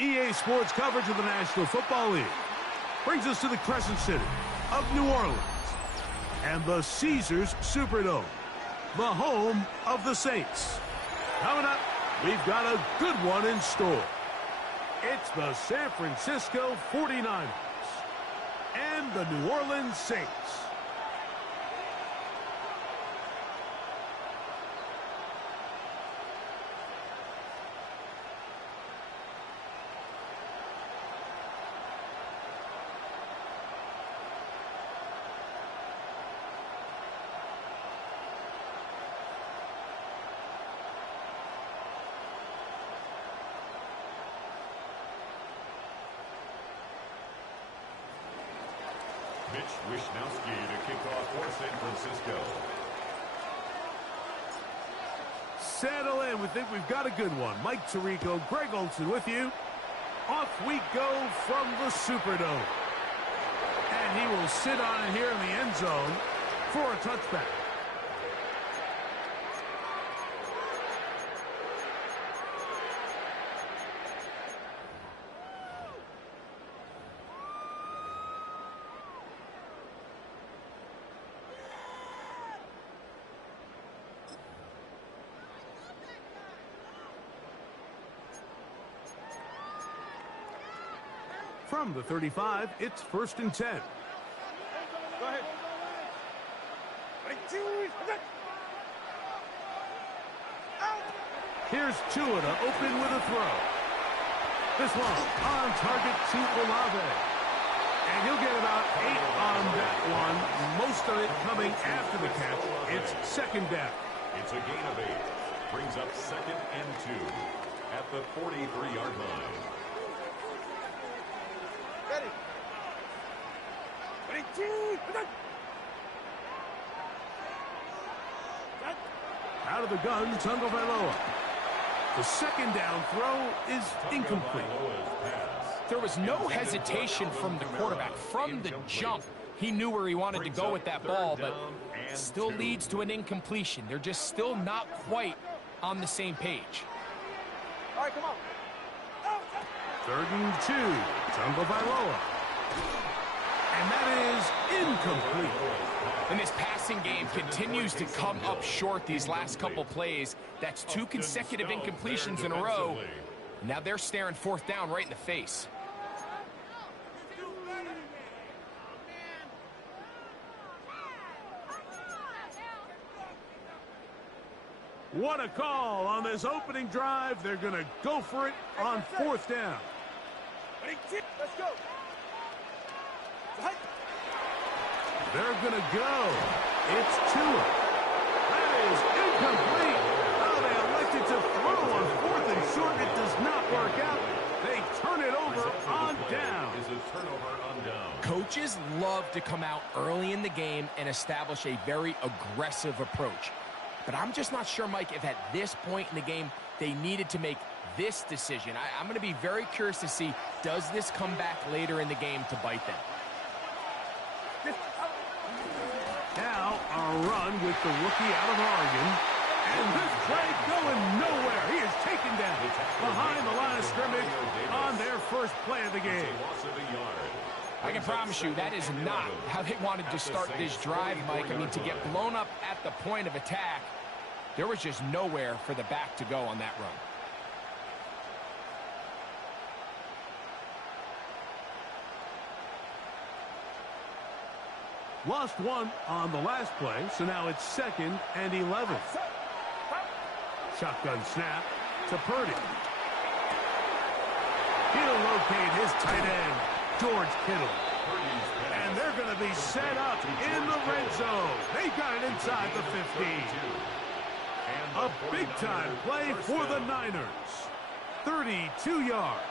EA Sports coverage of the National Football League brings us to the Crescent City of New Orleans and the Caesars Superdome, the home of the Saints. Coming up, we've got a good one in store. It's the San Francisco 49ers and the New Orleans Saints. Wishnowski to kick off for San Francisco. Settle in. We think we've got a good one. Mike Tirico, Greg Olsen with you. Off we go from the Superdome. And he will sit on it here in the end zone for a touchback. From the 35, it's 1st and 10. Go ahead. Here's Tua to open with a throw. This one on target to Olave. And he'll get about 8 on that one. Most of it coming after the catch. It's second down. It's a gain of 8. Brings up 2nd and 2 at the 43-yard line. Out of the gun, Tagovailoa. The second down throw is incomplete. There was no hesitation from the quarterback. From the jump, he knew where he wanted to go with that ball, but still leads to an incompletion. They're just still not quite on the same page. All right, come on. 3rd and 2, Tagovailoa. And that is incomplete. And this passing game continues to come up short these last couple plays. That's 2 consecutive incompletions in a row. Now they're staring 4th down right in the face. What a call on this opening drive. They're going to go for it on 4th down. Let's go. They're going to go. It's Tua. That is incomplete. Oh, they elected to throw on 4th and short. It does not work out. They turn it over on down. Is a turnover on down. Coaches love to come out early in the game and establish a very aggressive approach. But I'm just not sure, Mike, if at this point in the game they needed to make this decision. I'm going to be very curious to see, does this come back later in the game to bite them? Now a run with the rookie out of Oregon. And this play going nowhere. He is taken down behind the line of scrimmage on their first play of the game. I can promise you that is not how they wanted to start this drive, Mike. I mean, to get blown up at the point of attack, there was just nowhere for the back to go on that run. Lost one on the last play, so now it's 2nd and 11. Shotgun snap to Purdy. He'll locate his tight end, George Kittle. And they're going to be set up in the red zone. They got it inside the 15. A big-time play for the Niners. 32 yards.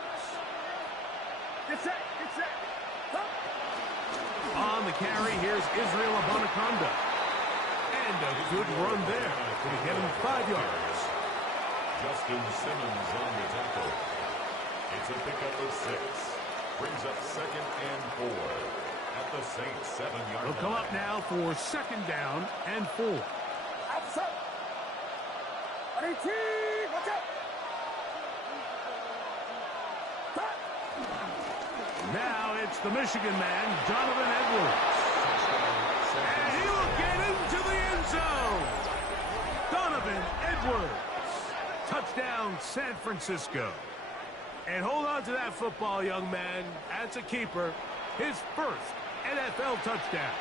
Get set. On the carry, here's Israel Abonaconda. And a good run there. Going to get him 5 yards. Justin Simmons on the tackle. It's a pickup of 6. Brings up 2nd and 4 at the Saints 7-yard line. They'll come up now for 2nd down and 4. Outside. 18. Watch out. Now it's the Michigan man, Donovan Edwards. And he will get into the end zone. Donovan Edwards. Touchdown, San Francisco. And hold on to that football, young man. That's a keeper. His first NFL touchdown.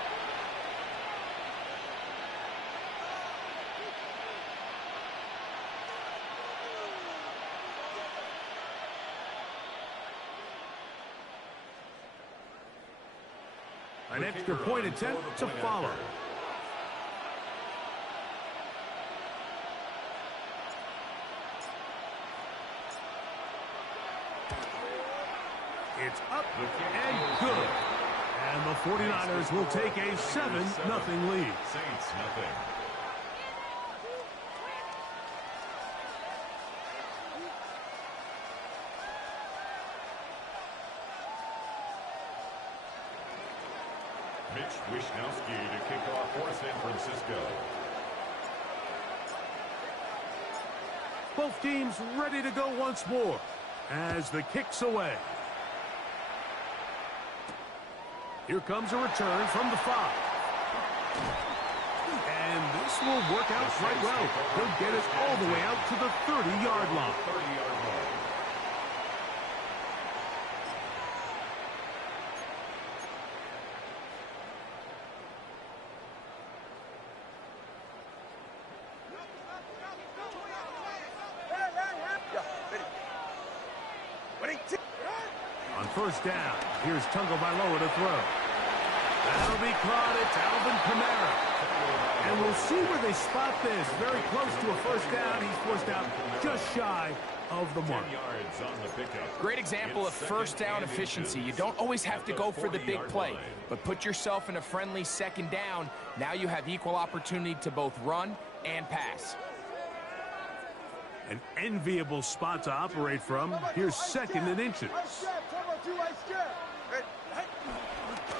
An extra point attempt to follow. It's up and good. And the 49ers will take a 7-0 lead. Saints nothing. Mitch Wishnowsky to kick off for San Francisco. Both teams ready to go once more as the kick's away. Here comes a return from the 5. And this will work out quite well. He'll get it all the way out to the 30-yard line. 30-yard line. On first down, here's Tagovailoa to throw. That'll be caught. It's Alvin Kamara. And we'll see where they spot this. Very close to a first down. He's forced out just shy of the mark. 10 yards on the pickup. Great example of first down efficiency. You don't always have to go for the big play, but put yourself in a friendly second down. Now you have equal opportunity to both run and pass. An enviable spot to operate from. Here's second and inches.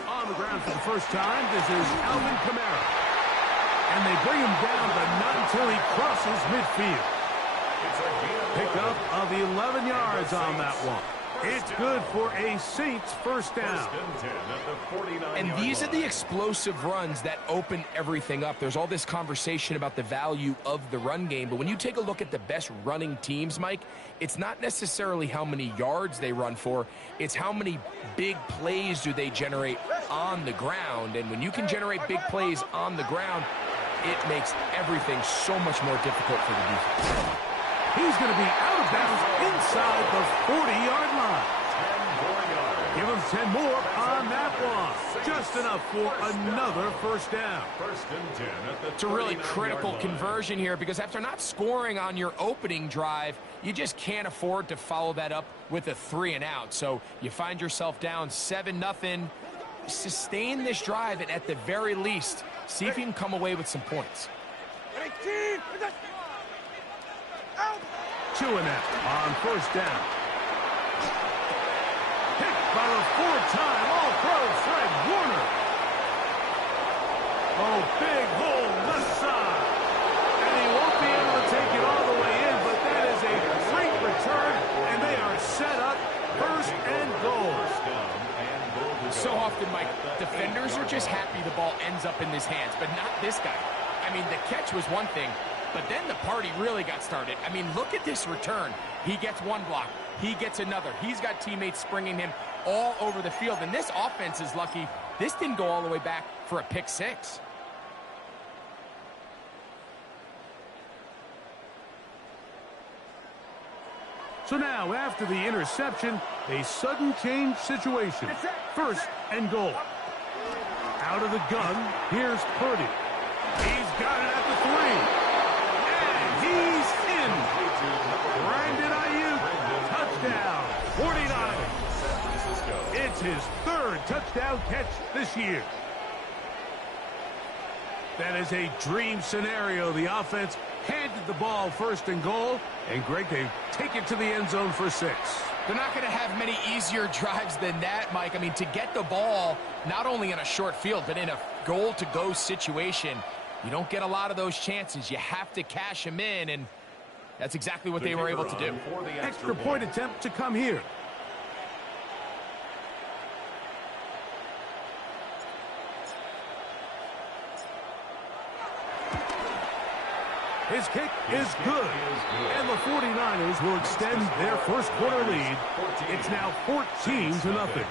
On the ground for the first time, this is Alvin Kamara. And they bring him down, but not until he crosses midfield. Pickup of 11 yards on that one. It's good for a Saints first down. And these are the explosive runs that open everything up. There's all this conversation about the value of the run game, but when you take a look at the best running teams, Mike, it's not necessarily how many yards they run for, it's how many big plays do they generate on the ground. And when you can generate big plays on the ground, it makes everything so much more difficult for the defense. He's going to be out of bounds inside the 40-yard line. Give him 10 more on that one. Just enough for another first down. First and 10 at the It's a really critical conversion here because after not scoring on your opening drive, you just can't afford to follow that up with a 3-and-out. So you find yourself down 7-0. Sustain this drive and at the very least, see if you can come away with some points. 2 and out on first down. Picked by the 4-time All-Pro Fred Warner. Oh, big hole left side. And he won't be able to take it all the way in, but that is a great return, and they are set up first and goal. So often, Mike, defenders are just happy the ball ends up in his hands, but not this guy. I mean, the catch was one thing, but then the party really got started. I mean, look at this return. He gets one block. He gets another. He's got teammates springing him all over the field. And this offense is lucky. This didn't go all the way back for a pick six. So now, after the interception, a sudden change situation. First and goal. Out of the gun, here's Purdy. He's got it at the 3. He's in. Brandon Ayuk, touchdown, 49. It's his third touchdown catch this year. That is a dream scenario. The offense handed the ball first and goal, and Greg, they take it to the end zone for 6. They're not going to have many easier drives than that, Mike. I mean, to get the ball not only in a short field, but in a goal-to-go situation, you don't get a lot of those chances. You have to cash them in, and that's exactly what they were able to do. Extra point attempt to come here. His kick is good. And the 49ers will extend their first quarter lead. It's now 14-0.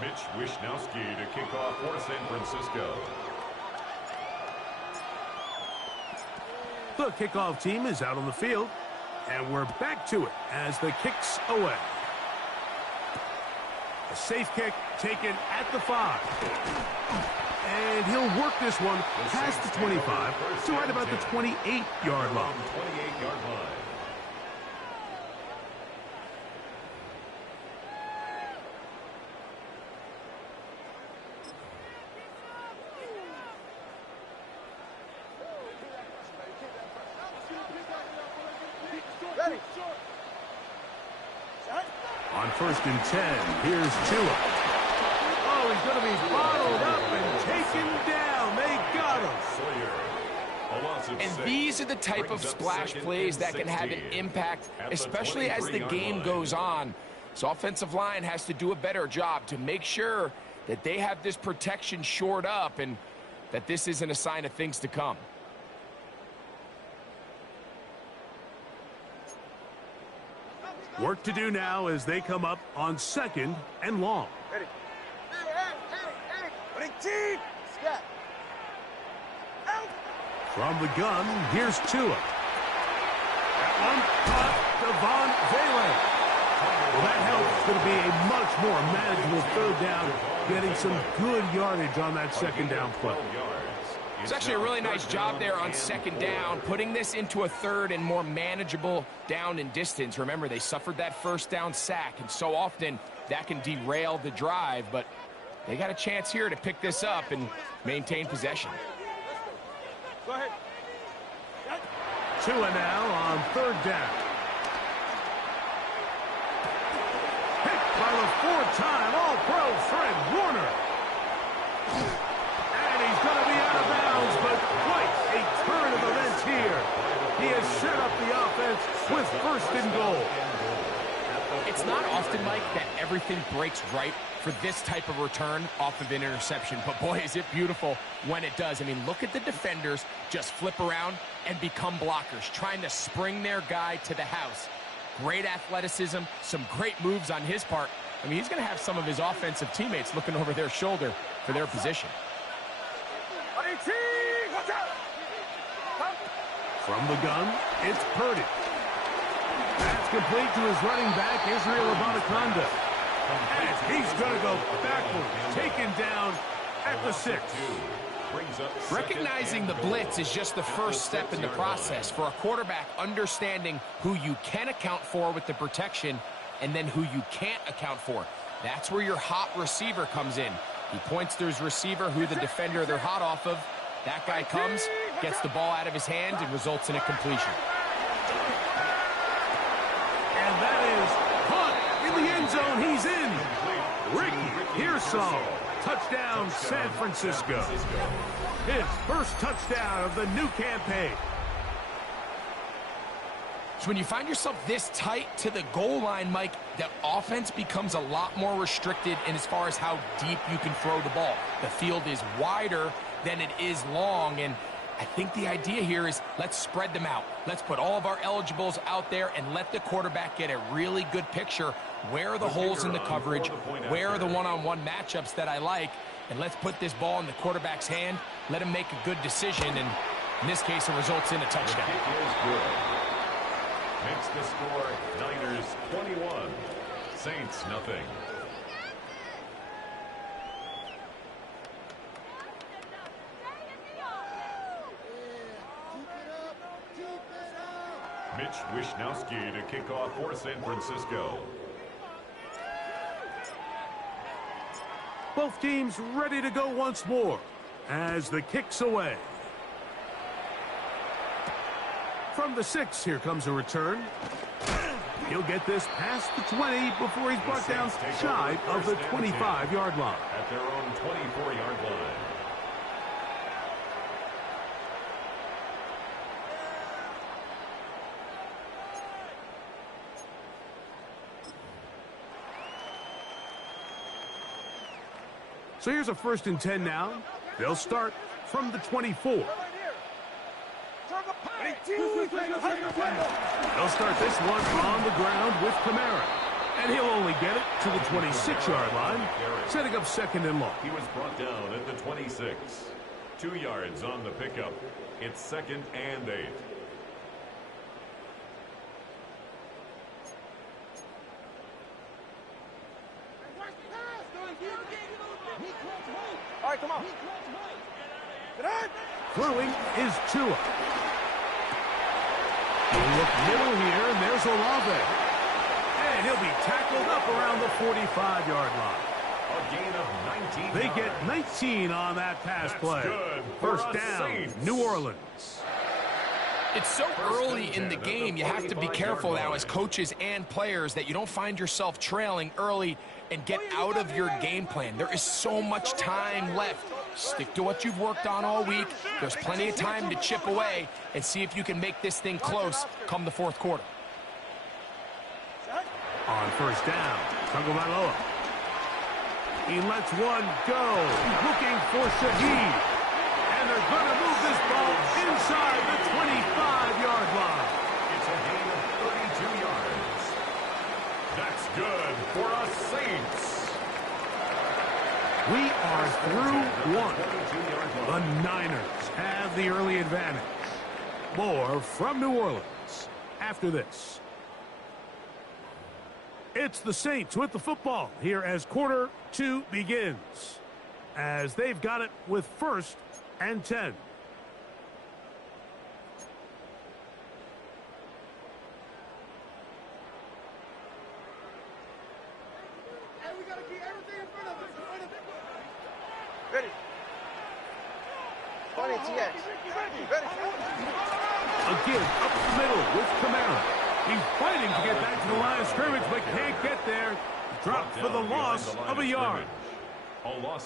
Mitch Wishnowsky to kick off for San Francisco. The kickoff team is out on the field, and we're back to it as the kick's away. A safe kick taken at the 5. And he'll work this one past the 25 to right about the 28-yard line. 28-yard line. On 1st and 10, here's Tua. Oh, he's going to be bottled up and taken down. They got him. And these are the type of splash plays that can have an impact, especially as the game goes on. So offensive line has to do a better job to make sure that they have this protection shored up and that this isn't a sign of things to come. Work to do now as they come up on 2nd and long. Ready. Hey. Scat. Out. From the gun, here's Tua. That one caught Devon Vele. Well, that helps. It's going to be a much more manageable 3rd down, getting some good yardage on that 2nd down play. It's actually a really nice job there on 2nd down, putting this into a 3rd and more manageable down and distance. Remember, they suffered that 1st down sack, and so often that can derail the drive, but they got a chance here to pick this up and maintain possession. Go ahead. Tua now on 3rd down. Picked by the 4-time All-Pro Fred Warner. And he's going to be out of bounds, but quite a turn of events here. He has set up the offense with 1st and goal. It's not often, Mike, that everything breaks right for this type of return off of an interception, but boy, is it beautiful when it does. I mean, look at the defenders just flip around and become blockers, trying to spring their guy to the house. Great athleticism, some great moves on his part. I mean, he's going to have some of his offensive teammates looking over their shoulder for their position. From the gun, it's Purdy. That's complete to his running back, Israel Abanikanda. And he's going to go backwards, taken down at the 6. Recognizing the blitz is just the first step in the process for a quarterback, understanding who you can account for with the protection and then who you can't account for. That's where your hot receiver comes in. He points to his receiver, who the defender they're hot off of. That guy comes, gets the ball out of his hand, and results in a completion. And that is caught in the end zone. He's in. Ricky Pearsall. Touchdown, San Francisco. His first touchdown of the new campaign. So when you find yourself this tight to the goal line, Mike, the offense becomes a lot more restricted in as far as how deep you can throw the ball. The field is wider than it is long, and I think the idea here is let's spread them out. Let's put all of our eligibles out there and let the quarterback get a really good picture. Where are the holes in the coverage? Where are the one-on-one matchups that I like? And let's put this ball in the quarterback's hand. Let him make a good decision, and in this case, it results in a touchdown. Makes the score Niners 21, Saints nothing. Mitch Wishnowsky to kick off for San Francisco. Both teams ready to go once more as the kick's away. From the 6, here comes a return. He'll get this past the 20 before he's brought down shy of the 25-yard line. At their own 24-yard line. So here's a 1st and 10 now. They'll start from the 24. They'll start this one on the ground with Kamara. And he'll only get it to the 26-yard line, setting up 2nd and long. He was brought down at the 26. 2 yards on the pickup. It's 2nd and 8. All right, come on. Get on. Throwing is Tua. He'll look middle here, and there's Olave. And he'll be tackled up around the 45-yard line. A gain of 19 They yards. get 19 on that pass play. Good for 1st the down, Saints. New Orleans. It's so early in the game, you have to be careful now as coaches and players that you don't find yourself trailing early and get out of your game plan. There is so much time left. Stick to what you've worked on all week. There's plenty of time to chip away and see if you can make this thing close come the 4th quarter. On 1st down, Tagovailoa. He lets one go, looking for Shaheed. And they're going to move this ball inside the 25-yard line. It's a gain of 32 yards. That's good for us Saints. We are through one. The Niners have the early advantage. More from New Orleans after this. It's the Saints with the football here as quarter 2 begins. As they've got it with 1st and 10. Hey, we got to keep everything in front of us. Ready. 20 TX. Ready. A give up the middle with Kamara. He's fighting to get back to the line of scrimmage, but can't get there. Dropped for the loss of a yard.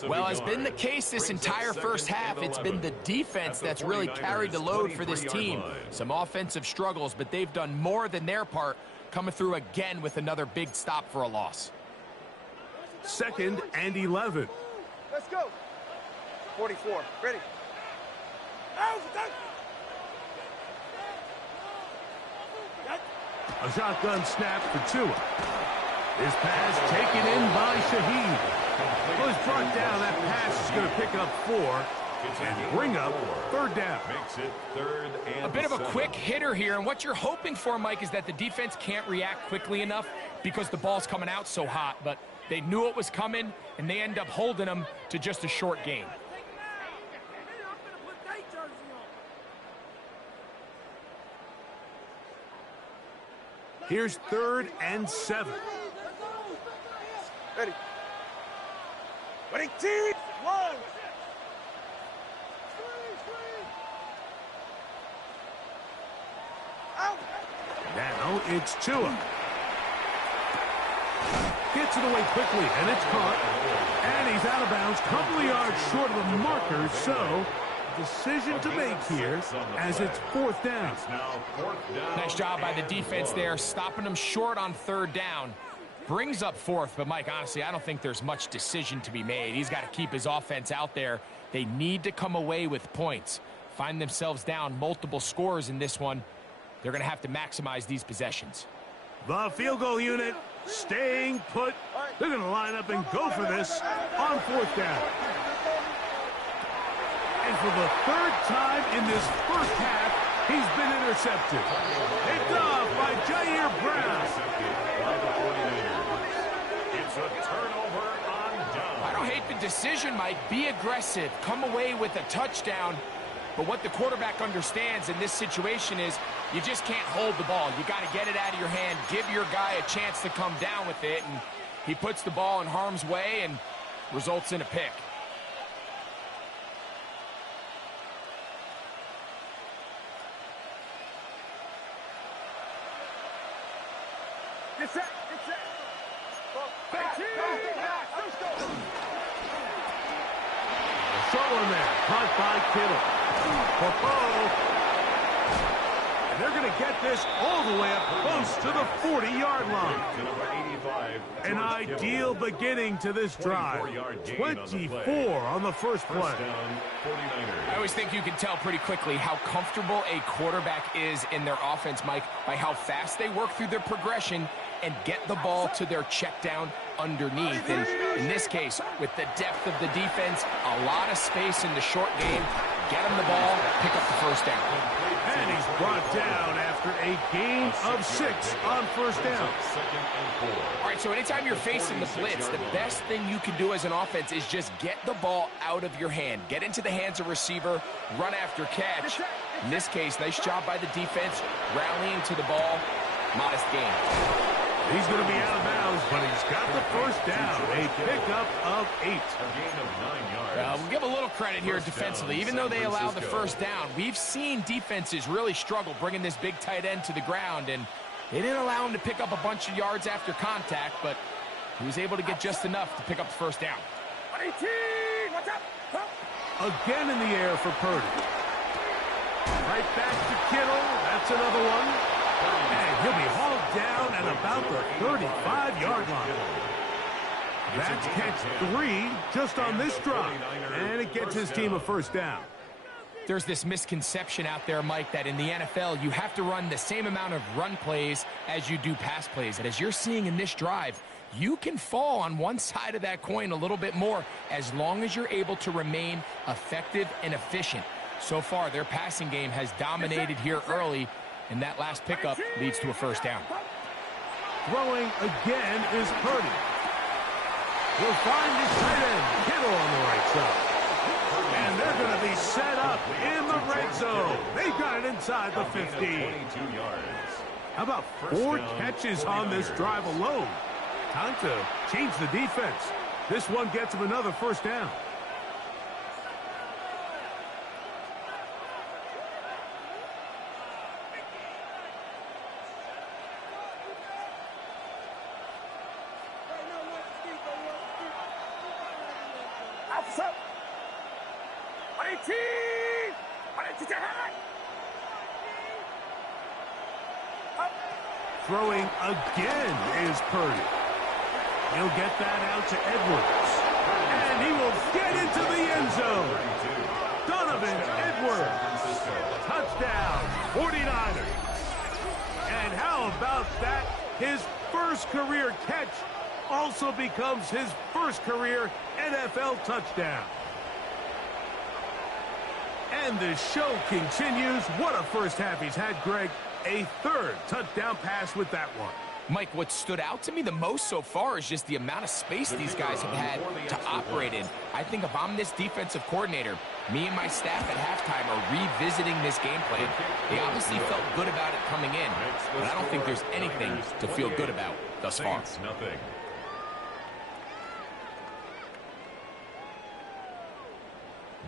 Well, has been the case this entire 1st half. It's been the defense that's really carried the load for this team. Some offensive struggles, but they've done more than their part, coming through again with another big stop for a loss. 2nd and 11. Let's go. 44. Ready. A shotgun snap for Tua. His pass taken in by Shaheed. Well, he's brought down. That pass is going to pick up 4 and bring up 3rd down. Makes it 3rd and A bit of a 7. quick hitter here, and what you're hoping for, Mike, is that the defense can't react quickly enough because the ball's coming out so hot, but they knew it was coming, and they end up holding them to just a short gain. Here's 3rd and 7. Ready. Ready, team. One. Out. Now it's Tua. Gets it away quickly, and it's caught. And he's out of bounds, couple of yards short of the marker, so decision to make here as it's 4th down. Nice job by the defense there, stopping them short on 3rd down. Brings up 4th, but Mike, honestly, I don't think there's much decision to be made. He's got to keep his offense out there. They need to come away with points. Find themselves down multiple scores in this one. They're going to have to maximize these possessions. The field goal unit staying put. They're going to line up and go for this on 4th down. And for the 3rd time in this 1st half, he's been intercepted. Picked off by Jair Brown. It's a turnover on down. I don't hate the decision, Mike. Be aggressive. Come away with a touchdown. But what the quarterback understands in this situation is you just can't hold the ball. You got to get it out of your hand, give your guy a chance to come down with it, and he puts the ball in harm's way and results in a pick. Get set. Get set. Back. Let's go. Show him there. Caught by Kittle. And They're going to get this all the way up close to the 40-yard line. An ideal beginning to this drive. 24 on the first play. I always think you can tell pretty quickly how comfortable a quarterback is in their offense, Mike, by how fast they work through their progression and get the ball to their check down underneath. And in this case, with the depth of the defense, a lot of space in the short game, get him the ball, pick up the first down. And he's brought down after a gain of 6 on first down. All right, so anytime you're facing the blitz, the best thing you can do as an offense is just get the ball out of your hand. Get into the hands of receiver, run after catch. In this case, nice job by the defense, rallying to the ball. Modest gain. He's going to be out of bounds, but he's got the first down. A pickup of 8. A gain of 9 yards. We'll give a little credit here defensively. Even though they allowed the first down, we've seen defenses really struggle bringing this big tight end to the ground, and they didn't allow him to pick up a bunch of yards after contact, but he was able to get just enough to pick up the first down. 18! Watch out! Again in the air for Purdy. Right back to Kittle. That's another one. And he'll be hauled down at about the 35-yard line. That's catch 3 just on this drive. And it gets his team a first down. There's this misconception out there, Mike, that in the NFL, you have to run the same amount of run plays as you do pass plays. And as you're seeing in this drive, you can fall on one side of that coin a little bit more as long as you're able to remain effective and efficient. So far, their passing game has dominated here early, and that last pickup leads to a first down. Throwing again is Purdy. He'll find his tight end, Kittle, on the right side. And they're going to be set up in the red zone. They've got it inside the 15. How about 4 catches on this drive alone? Time to change the defense. This one gets him another first down. Throwing again is Purdy. He'll get that out to Edwards. And he will get into the end zone. Donovan Edwards. Touchdown, 49ers. And how about that? His first career catch also becomes his first career NFL touchdown. And the show continues. What a first half he's had, Greg. A 3rd touchdown pass with that one. Mike, what stood out to me the most so far is just the amount of space these guys have had to operate in. I think if I'm this defensive coordinator, me and my staff at halftime are revisiting this game plan. They obviously felt good about it coming in, but I don't think there's anything to feel good about thus far. Nothing.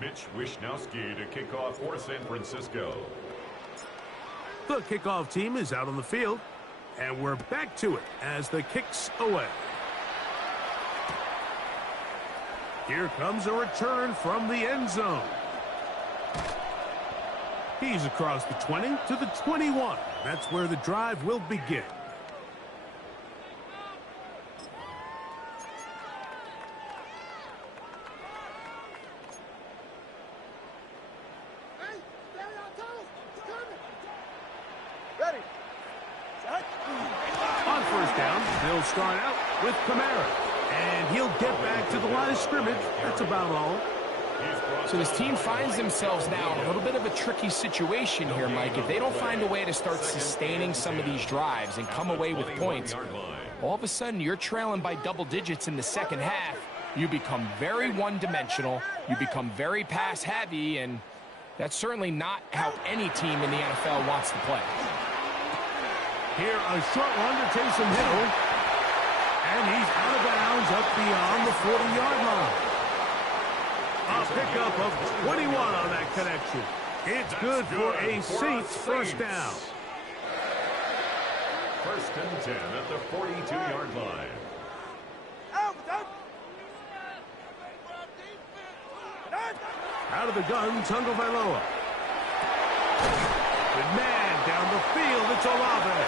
Mitch Wishnowsky to kick off for San Francisco. The kickoff team is out on the field, and we're back to it as the kick's away. Here comes a return from the end zone. He's across the 20 to the 21. That's where the drive will begin. Start out with Kamara, and he'll get back to the line of scrimmage. That's about all. So this team finds themselves now in a little bit of a tricky situation here, Mike. If they don't find a way to start sustaining some of these drives and come away with points, all of a sudden you're trailing by double digits in the second half. You become very one-dimensional. You become very pass-heavy, and that's certainly not how any team in the NFL wants to play. Here, a short one to Taysom Hill. And he's out of bounds up beyond the 40-yard line. A pickup of 21 on that connection. It's good for a Saints first down. 1st and 10 at the 42-yard line. Out of the gun, Tagovailoa. Good man down the field. It's Olave.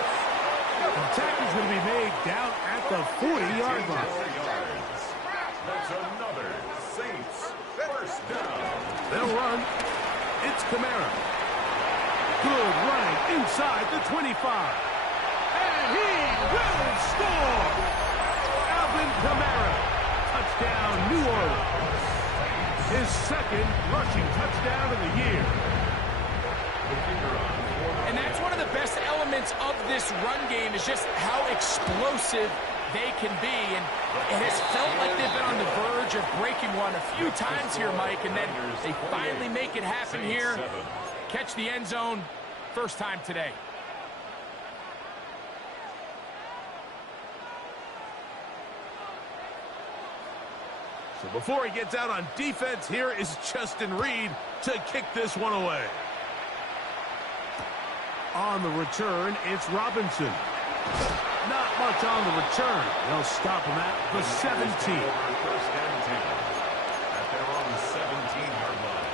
The tackle's going to be made down at the 40-yard line. That's another Saints first down. They'll run. It's Kamara. Good running inside the 25. And he will score! Alvin Kamara. Touchdown, New Orleans. His second rushing touchdown of the year. And that's one of the best elements of this run game is just how explosive they can be. And it has felt like they've been on the verge of breaking one a few times here, Mike, and then they finally make it happen here. Catch the end zone first time today. So before he gets out on defense, here is Justin Reed to kick this one away. On the return, it's Robinson. Not much on the return. They'll stop him at the 17. First and 10 at their own 17-yard line.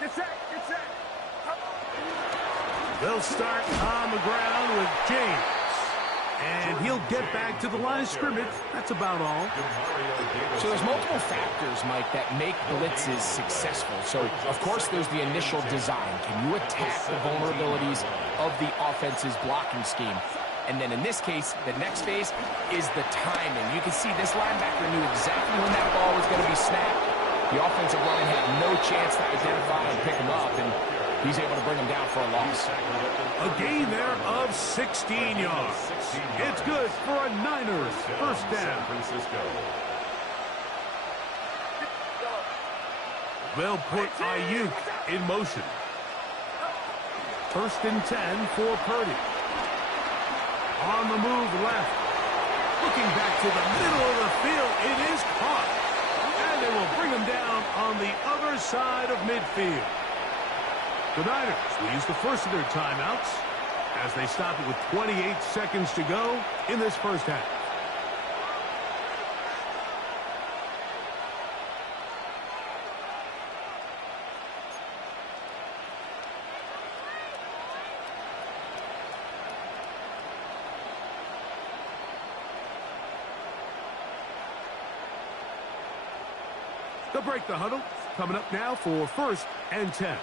Get set, get set. They'll start on the ground with James. And he'll get back to the line of scrimmage. That's about all. So there's multiple factors, Mike, that make blitzes successful. So, of course, there's the initial design. Can you attack the vulnerabilities of the offense's blocking scheme? And then in this case, the next phase is the timing. You can see this linebacker knew exactly when that ball was going to be snapped. The offensive line had no chance to identify and pick him up, and he's able to bring him down for a loss. A gain there of 16 yards. It's good for a Niners first down. They'll put Ayuk in motion. First and 10 for Purdy. On the move left. Looking back to the middle of the field. It is caught. And they will bring him down on the other side of midfield. The Niners will use the first of their timeouts as they stop it with 28 seconds to go in this first half. They'll break the huddle. Coming up now for first and 10.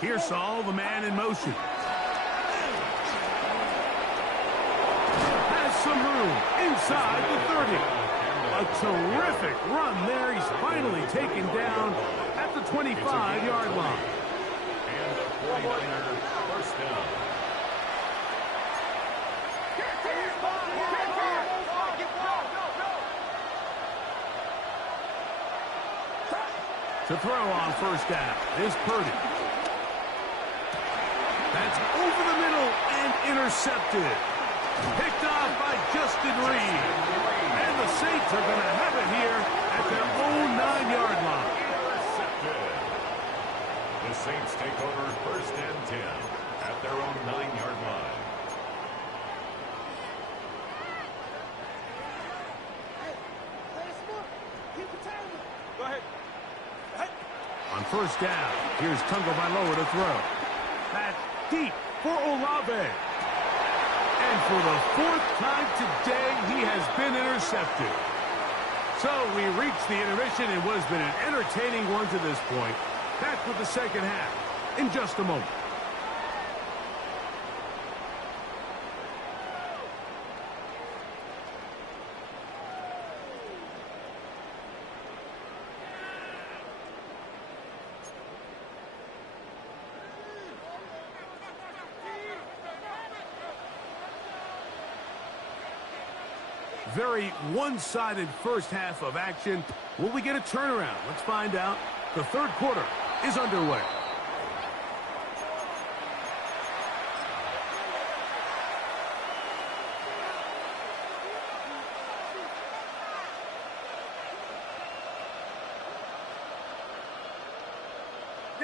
Here's Saul, the man in motion. Has some room inside the 30. A terrific run there. He's finally taken down at the 25-yard line. And the 49er first down. To throw on first down is Purdy. That's over the middle and intercepted. Picked off by Justin Reed. And the Saints are going to have it here at their own 9-yard line. Intercepted. The Saints take over first and 10 at their own 9-yard line. Go ahead. On first down, here's Tagovailoa to throw. That's deep for Olave. And for the fourth time today, he has been intercepted. So we reach the intermission in what has been an entertaining one to this point. Back with the second half in just a moment. Very one-sided first half of action. Will we get a turnaround? Let's find out. The third quarter is underway.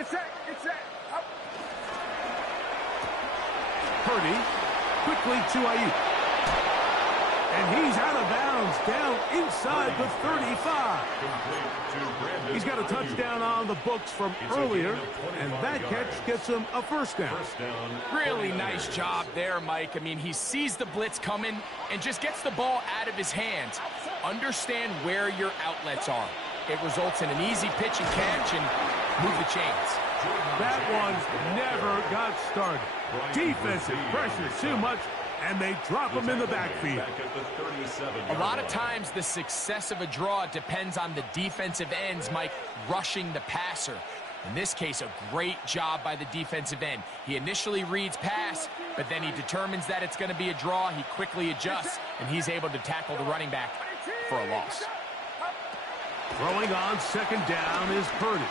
Get set. Get set. Up. Purdy quickly to Ayuk. And he's out of bounds, down inside the 35. He's got a touchdown on the books from earlier, and that catch gets him a first down. Really nice job there, Mike. I mean, he sees the blitz coming and just gets the ball out of his hands. Understand where your outlets are. It results in an easy pitch and catch and move the chains. That one never got started. Defensive pressure too much, and they drop him in the backfield. A lot of times the success of a draw depends on the defensive ends, Mike, rushing the passer. In this case, a great job by the defensive end. He initially reads pass, but then he determines that it's going to be a draw. He quickly adjusts, and he's able to tackle the running back for a loss. Throwing on second down is Purdy.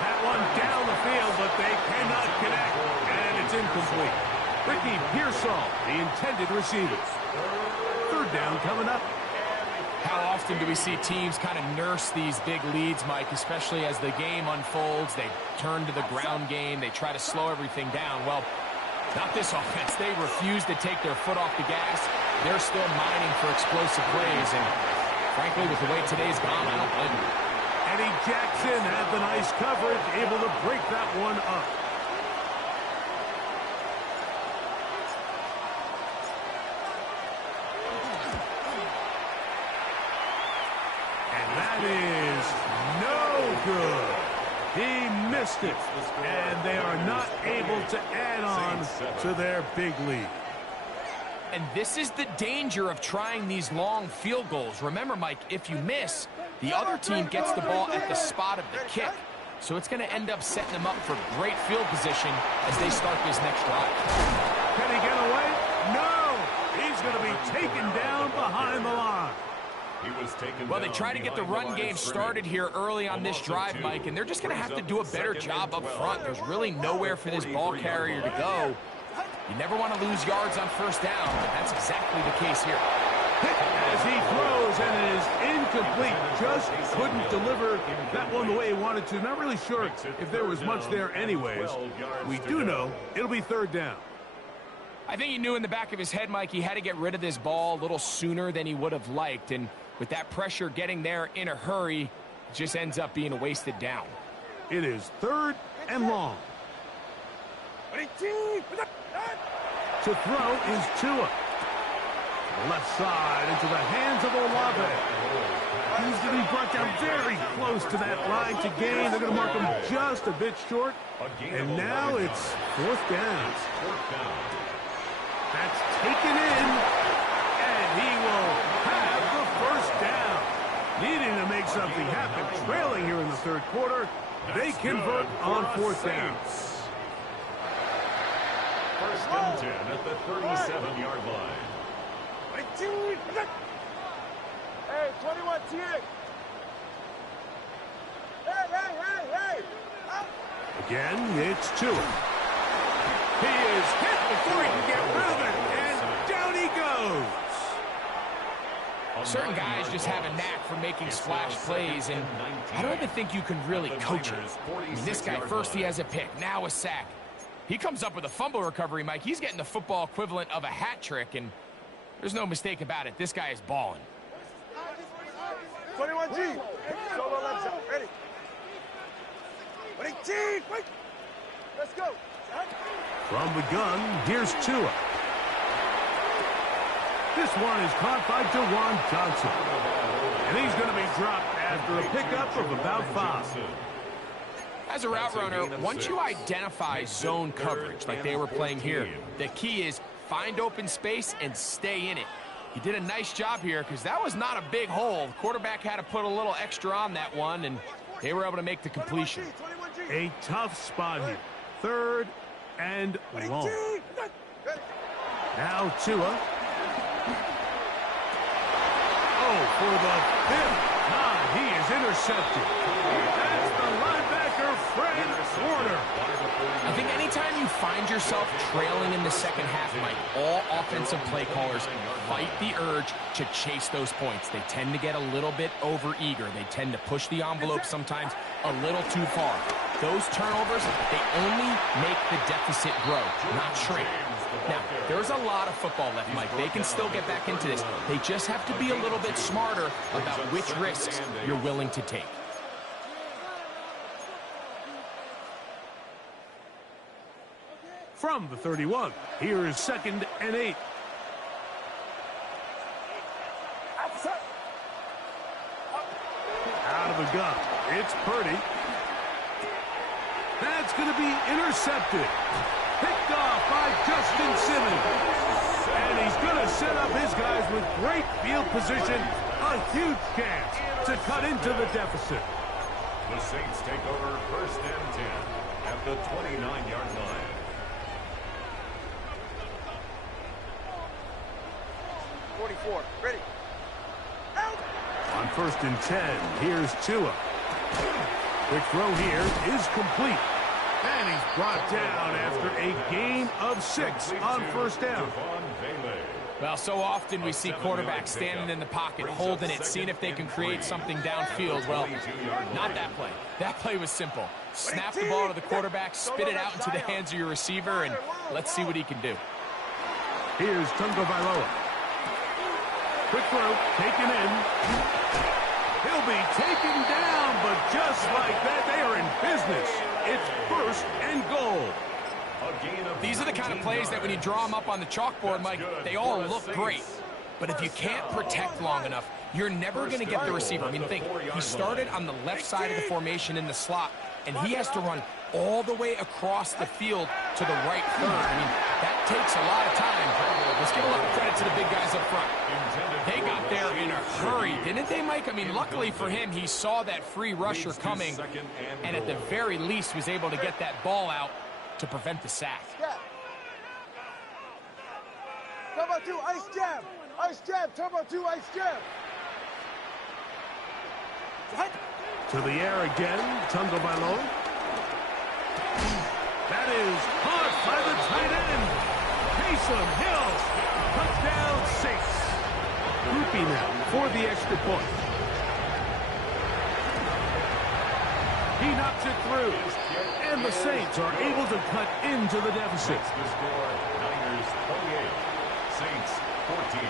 That one down the field, but they cannot connect, and it's incomplete. Ricky Pearsall, the intended receiver. Third down coming up. How often do we see teams kind of nurse these big leads, Mike, especially as the game unfolds? They turn to the ground game. They try to slow everything down. Well, not this offense. They refuse to take their foot off the gas. They're still mining for explosive plays, and frankly, with the way today's gone, I don't blame them. Eddie Jackson had the nice coverage, able to break that one up. And that is no good. He missed it, and they are not able to add on to their big lead. And this is the danger of trying these long field goals. Remember, Mike, if you miss, the other team gets the ball at the spot of the kick. So it's going to end up setting them up for great field position as they start this next drive. Can he get away? No! He's going to be taken down behind the line. Well, they try to get the run game started here early on this drive, Mike, and they're just going to have to do a better job up front. There's really nowhere for this ball carrier to go. You never want to lose yards on first down, but that's exactly the case here. As he throws, and it is incomplete. Just couldn't deliver that one the way he wanted to. Not really sure if there was much there anyways. We do know it'll be third down. I think he knew in the back of his head, Mike, he had to get rid of this ball a little sooner than he would have liked. And with that pressure getting there in a hurry, it just ends up being a wasted down. It is third and long. To throw is Tua. Left side into the hands of Olave. He's going to be brought down very close to that line to gain. They're going to mark him just a bit short. And now it's fourth down. That's taken in. And he will have the first down. Needing to make something happen. Trailing here in the third quarter. They convert on fourth down. First and 10 at the 37-yard line. Hey, 21 T. Hey. Again, it's Tua. He is hit before he can get rid of it, and down he goes. Certain guys just have a knack for making splash plays, and I don't even think you can really coach it. I mean, this guy, first he has a pick, now a sack. He comes up with a fumble recovery, Mike. He's getting the football equivalent of a hat trick, and there's no mistake about it. This guy is balling. 21G. Solo left side. Ready. 18. Wait. Let's go. From the gun, here's Tua. This one is caught by DeJuan Johnson. And he's going to be dropped after a pickup of about 5. As a route runner, once you identify zone coverage like they were playing here, the key is find open space and stay in it. He did a nice job here because that was not a big hole. The quarterback had to put a little extra on that one, and they were able to make the completion. A tough spot here. Third and long. Now Tua. Oh, for the fifth time, he is intercepted. That's the linebacker, Fred Warner. I think anytime you find yourself trailing in the second half, Mike, all offensive play callers fight the urge to chase those points. They tend to get a little bit overeager. They tend to push the envelope sometimes a little too far. those turnovers, they only make the deficit grow, not shrink. Now, there's a lot of football left, Mike. They can still get back into this. They just have to be a little bit smarter about which risks you're willing to take. From the 31, here is 2nd and 8. Out of the gun, it's Purdy. That's going to be intercepted. Picked off by Justin Simmons. And he's going to set up his guys with great field position. A huge chance to cut into the deficit. The Saints take over 1st and 10 at the 29-yard line. Ready. Out. On 1st and 10, here's Tua. Quick throw here is complete. And he's brought down after a gain of 6 on 1st down. Well, so often we see quarterbacks standing in the pocket, holding it, seeing if they can create something downfield. Well, not that play. That play was simple. Snap the ball to the quarterback, spit it out into the hands of your receiver, and let's see what he can do. Here's Tungo Bailoa. Quick throw, taken in. He'll be taken down, but just like that, they are in business. It's 1st and goal. These are the kind of plays that when you draw them up on the chalkboard, Mike, they all look great. But if you can't protect long enough, you're never going to get the receiver. I mean, think, he started on the left side of the formation in the slot, and he has to run all the way across the field to the right third. I mean, that takes a lot of time. Let's give a lot of credit to the big guys up front. They got there in a hurry, didn't they, Mike? I mean, luckily for him, he saw that free rusher coming, and at the very least was able to get that ball out to prevent the sack. Turbo 2, ice jab. Ice jab, Turbo 2, ice jab. To the air again, Tungo Bailoa. That is caught by the tight end. Taysom Hill. Touchdown Saints. Groupie now for the extra point. He knocks it through. And the Saints are able to cut into the deficit. The score, Niners 28, Saints 14.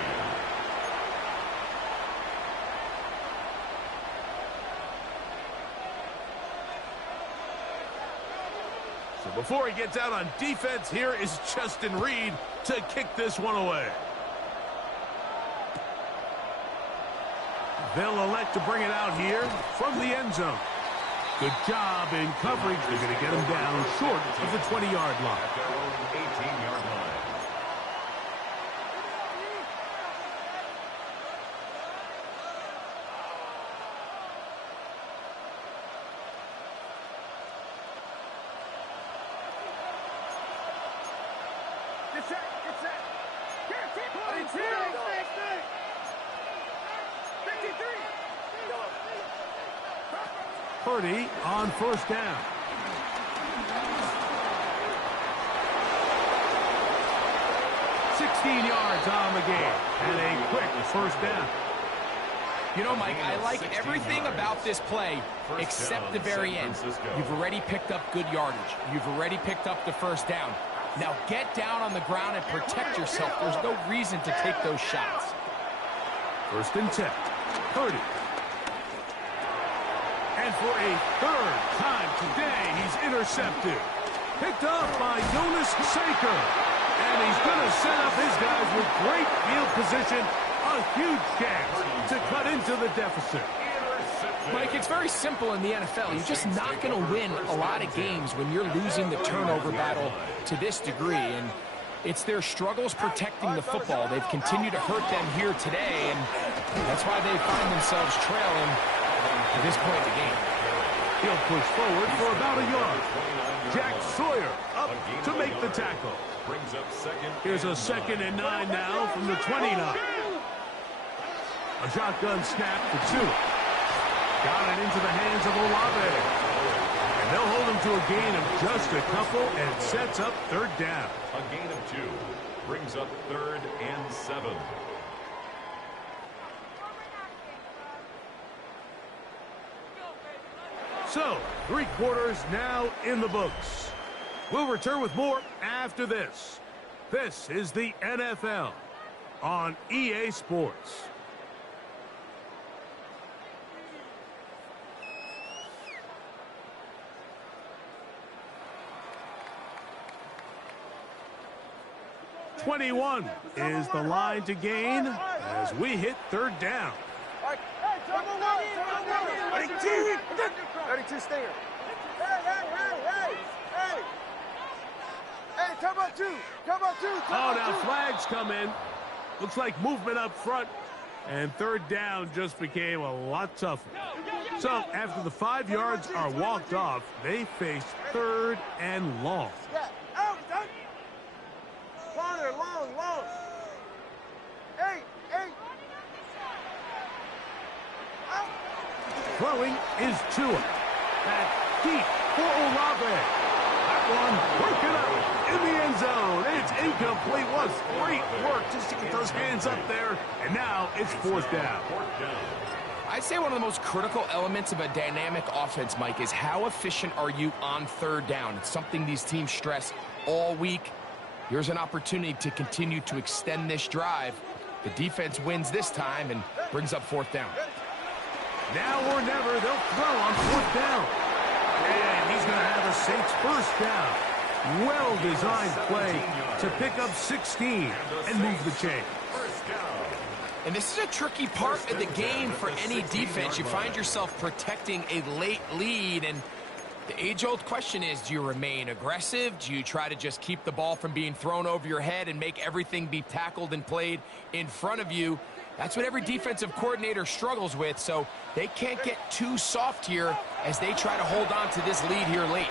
So before he gets out on defense, here is Justin Reed to kick this one away. They'll elect to bring it out here from the end zone. Good job in coverage. They're going to get him down short of the 20-yard line. At their own 18-yard line. Get set. Get set. Keep playing. 53. Purdy on 1st down. $16 yards on the game and a quick 1st down. You know, Mike, I like everything about this play except the very end. You've already picked up good yardage. You've already picked up the 1st down. Now get down on the ground and protect yourself. There's no reason to take those shots. 1st and 10. Purdy. And for a 3rd time today, he's intercepted. Picked off by Jonas Saker. And he's going to set up his guys with great field position. A huge chance to cut into the deficit. Mike, it's very simple in the NFL. You're just not going to win a lot of games when you're losing the turnover battle to this degree. And it's their struggles protecting the football. They've continued to hurt them here today, and that's why they find themselves trailing at this point in the game. He'll push forward for about a yard. Jack Sawyer up to make the tackle. Here's a 2nd and 9 now from the 29. A shotgun snap to Tua. Got it into the hands of Olave. And they'll hold him to a gain of just a couple and sets up 3rd down. A gain of 2 brings up 3rd and 7. So, 3 quarters now in the books. We'll return with more after this. This is the NFL on EA Sports. "21" is the line to gain as we hit 3rd down. 32 stinger. Hey, come on, 2. Oh, now flags come in. Looks like movement up front. And 3rd down just became a lot tougher. So after the 5 yards are walked off, they face 3rd and long. Farther, long. 8. Throwing is Tua. Back deep for Olave. That one broken up in the end zone. It's incomplete. Was great work just to get those hands up there. And now it's 4th down. I'd say one of the most critical elements of a dynamic offense, Mike, is how efficient are you on 3rd down. It's something these teams stress all week. Here's an opportunity to continue to extend this drive. The defense wins this time and brings up 4th down. Now or never, they'll throw on 4th down. And he's going to have the Saints 1st down. Well-designed play to pick up 16 and move the chain. And this is a tricky part of the game for any defense. You find yourself protecting a late lead, and the age-old question is, do you remain aggressive? Do you try to just keep the ball from being thrown over your head and make everything be tackled and played in front of you? That's what every defensive coordinator struggles with, so they can't get too soft here as they try to hold on to this lead here late.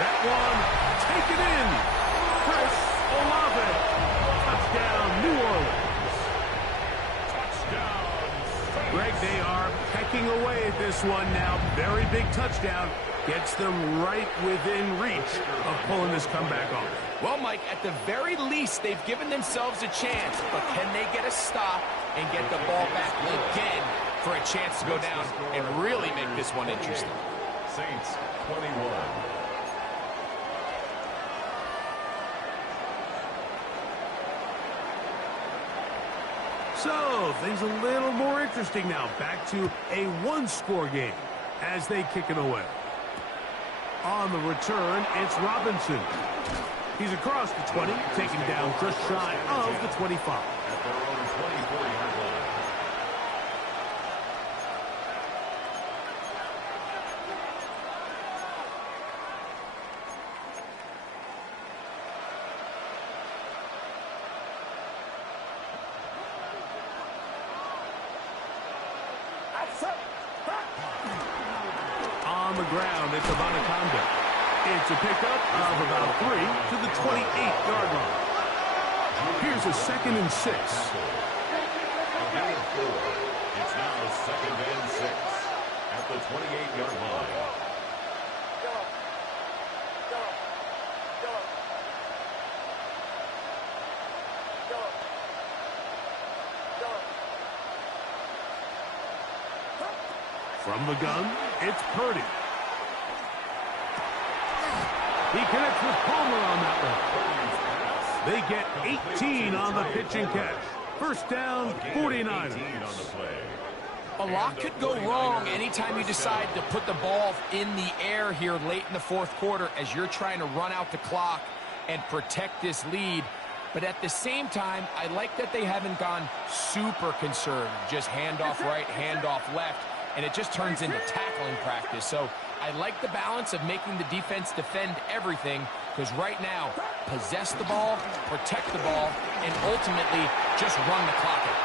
That one taken in. Chris Olave. Touchdown, New Orleans. Touchdown. Greg, they are pecking away at this one now. Very big touchdown. Gets them right within reach of pulling this comeback off. Well, Mike, at the very least, they've given themselves a chance, but can they get a stop and get the ball back again for a chance to go down and really make this one interesting? Saints 21. So, things a little more interesting now. Back to a 1-score game as they kick it away. On the return, it's Robinson. He's across the 20, taken down just shy of the 25. At their own 24-yard line. On the ground, it's Anaconda. It's a pickup of about 3 to the 28-yard line. Here's a 2nd and 6. A gain of 4. It's now 2nd and 6 at the 28-yard line. From the gun, it's Purdy. He connects with Palmer on that one. They get 18 on the pitch and catch. 1st down, 49ers. A lot could go wrong anytime you decide to put the ball in the air here late in the 4th quarter as you're trying to run out the clock and protect this lead. But at the same time, I like that they haven't gone super conservative. Just handoff right, handoff left, and it just turns into tackling practice. So I like the balance of making the defense defend everything, because right now, possess the ball, protect the ball, and ultimately just run the clock out.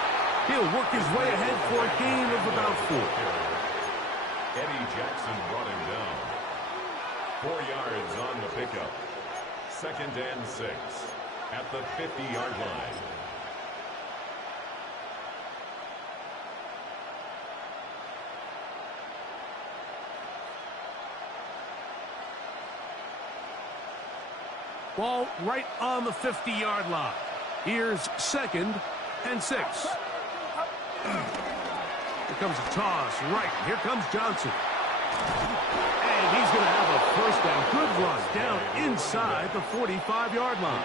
He'll work his way ahead for a gain of about 4. Eddie Jackson brought him down. 4 yards on the pickup. 2nd and 6 at the 50-yard line. Ball right on the 50-yard line. Here's 2nd and 6. Here comes a toss. Right. Here comes Johnson. And he's going to have a first down. Good run down inside the 45-yard line.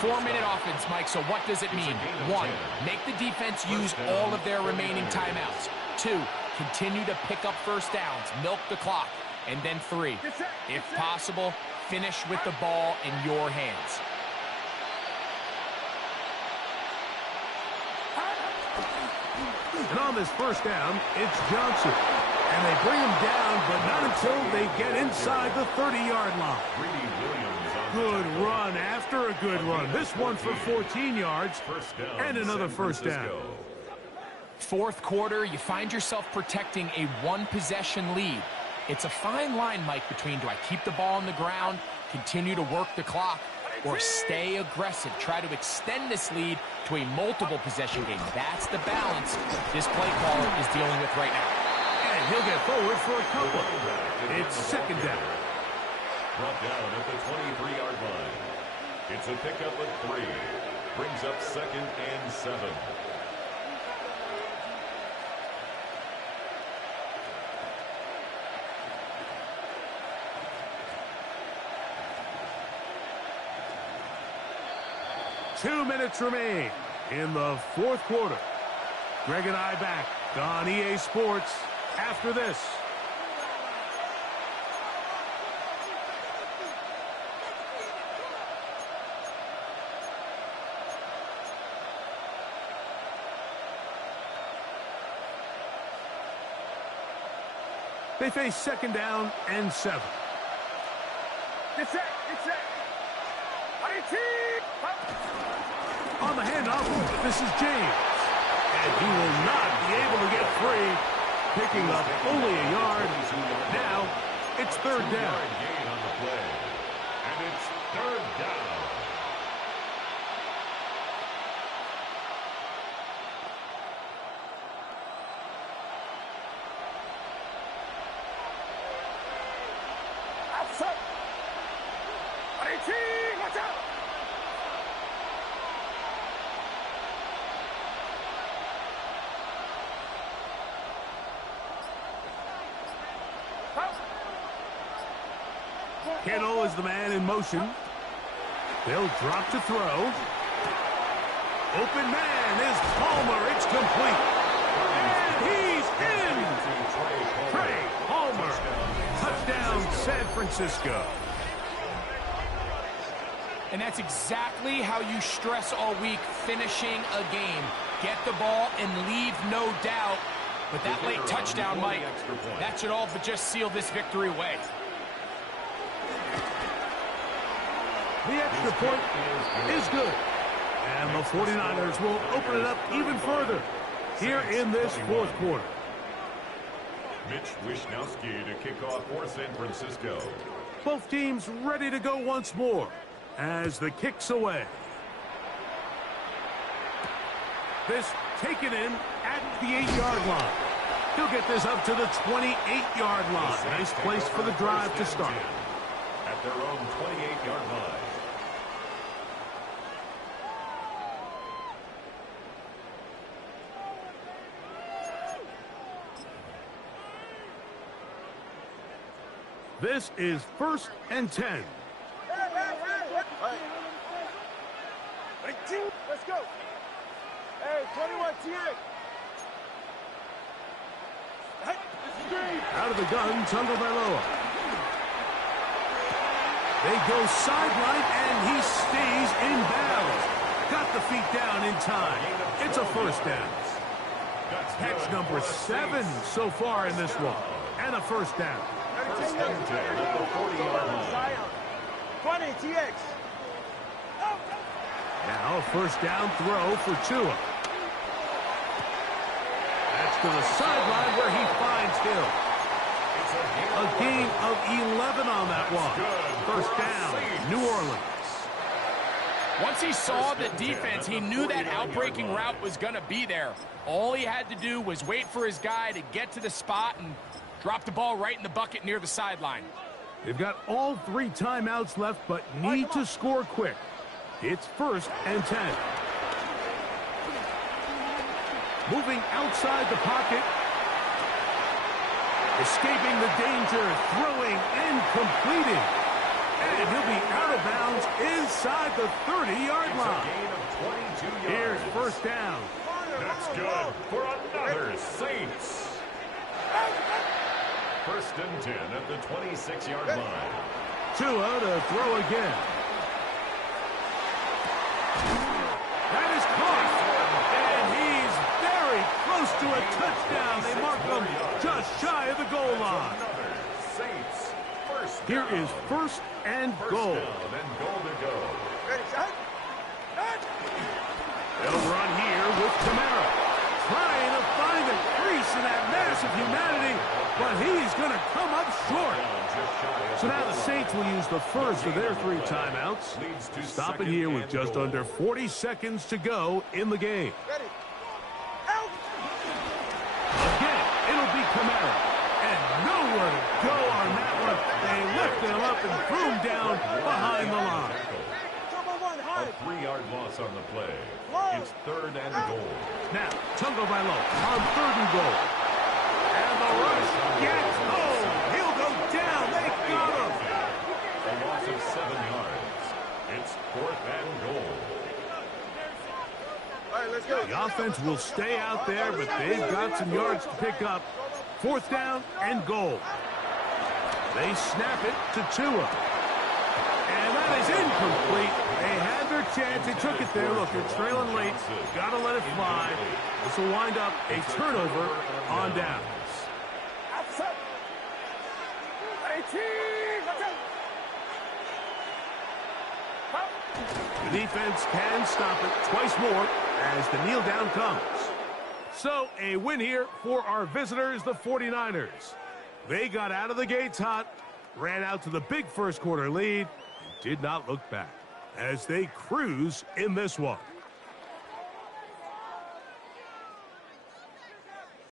4-minute offense, Mike, so what does it mean? 1, make the defense use all of their remaining timeouts. 2, continue to pick up first downs, milk the clock. And then 3, if possible, finish with the ball in your hands. And on this first down, it's Johnson. And they bring him down, but not until they get inside the 30-yard line. Good run after a good run. This one for 14 yards and another first down. Fourth quarter, you find yourself protecting a one-possession lead. It's a fine line, Mike, between do I keep the ball on the ground, continue to work the clock, or stay aggressive, try to extend this lead to a multiple-possession game. That's the balance this play caller is dealing with right now. And he'll get forward for a couple. It's second down. Brought down at the 23-yard line. It's a pickup of 3. Brings up 2nd and 7. Two minutes remain in the fourth quarter. Greg and I back on EA Sports after this. They face second down and 7. Get set, get set. On the handoff, this is James. And he will not be able to get free. Picking up only a yard. Now, it's third down. Gain on the play. And it's third down. Outside. Watch out. Kittle is the man in motion. They'll drop to throw. Open man is Palmer. It's complete. And he's in. Trey Palmer. Touchdown, San Francisco. And that's exactly how you stress all week, finishing a game. Get the ball and leave no doubt. But that late touchdown, Mike, that should all but just seal this victory away. The extra point is good. And the 49ers will open it up even further here in this fourth quarter. Mitch Wishnowsky to kick off for San Francisco. Both teams ready to go once more as the kick's away. This taken in at the 8-yard line. He'll get this up to the 28-yard line. Nice place for the drive to start. At their own 28-yard line. This is 1st and 10. Hey. Let's go. Hey, 21 TA. Out of the gun, Tagovailoa. They go sideline, and he stays in bounds. Got the feet down in time. It's a first down. Catch number 7 so far in this one. And a first down. 20 TX. Now a first down throw for Tua. That's to the sideline where he finds Hill. A gain of 11 on that one. First down, New Orleans. Once he saw the defense, he knew that outbreaking route was going to be there. All he had to do was wait for his guy to get to the spot and drop the ball right in the bucket near the sideline. They've got all 3 timeouts left, but need to score quick. It's 1st and 10. Moving outside the pocket. Escaping the danger, throwing and completing. And he'll be out of bounds inside the 30-yard line. Here's first down. That's good for another Saints. First and 10 at the 26-yard line. Tua to throw again. That is caught. And he's very close to a touchdown. They mark him just shy of the goal line. Here is first and goal. They'll run here with Camara. Trying to find the crease in that mass of humanity, but he's going to come up short. So now the Saints will use the first of their 3 timeouts. Stop it here with just under 40 seconds to go in the game. Again, it'll be Camara. And nowhere to go on that one. They lift him up and threw him down behind the line. A 3-yard loss on the play. It's third and goal. Now, Tungo Bailo on third and goal. And the rush gets home. He'll go down. They got him. A loss of 7 yards. It's fourth and goal. All right, let's go. The offense will stay out there, but they've got some yards to pick up. Fourth down and goal. They snap it to Tua. And that is incomplete. They had their chance. They took it there. Look, they're trailing late. Got to let it fly. This will wind up a turnover on downs. The defense can stop it twice more as the kneel down comes. So a win here for our visitors, the 49ers. They got out of the gates hot, ran out to the big first quarter lead, and did not look back as they cruise in this one.